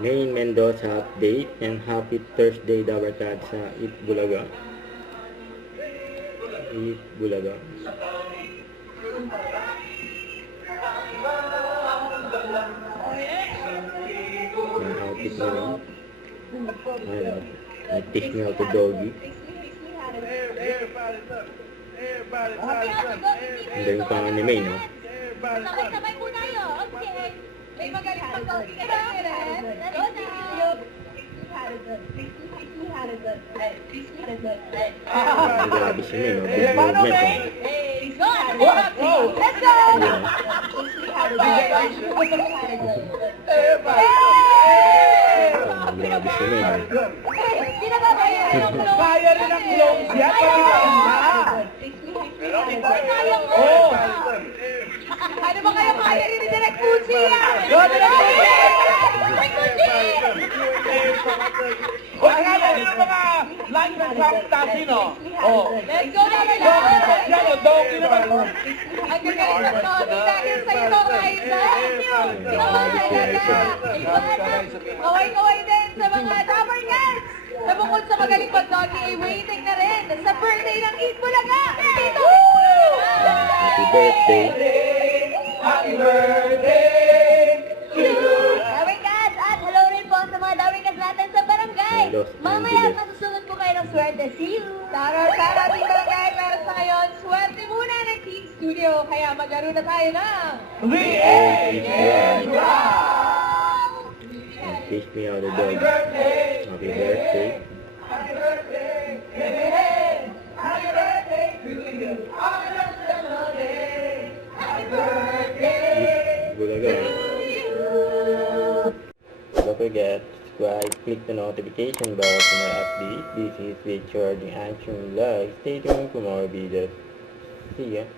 Main Mendoza update and happy Thursday Dabarkad sa Eat Bulaga. Eat Bulaga. Ang outfit nila. Ayun. Nag-tish nga ako doggy. Ang galing pang anime, no? Sabay-sabay po tayo. Okay. May magaling pang doggy ka na. Grabe siya, no? Big movement, no? Let's go! Grabe siya, no? Hindi na ba kaya yung clothes? Kaya rin ang clothes yan, pati ba Oh! Ano ba kaya kaya rin ni Direk Pucci yan? Go, Direk Pucci! Direk Pucci! O, akala nyo mga lunch ng Samtasin, no? Oh. Let's go na nila! Yan, o, doggy naman. Ang gagaling ng doggy dahil sa ito, Raisa! Kaway-kaway din sa mga Dapper Cats! Na bukod sa magaling pag-doggy, ay waiting na rin sa birthday ng Eat Bulaga! Dito! Happy birthday! Happy birthday to Dawing Cats! At hello rin po sa mga Dawing Cats natin sa barangay! Los Mamaya, Angeles. masusunod po kayo ng swerte. See you! Tara, ating barangay! Pero sa ngayon, swerte muna ng Team Studio. Kaya maglaro na tayo ng... the age is Fish me out the dog. Happy birthday. Happy birthday, happy birthday to you. On a special day. Happy birthday. Bulaga. Don't forget, subscribe, click the notification bell for more updates. This is Richard, the Action Live. Stay tuned for more videos. See ya.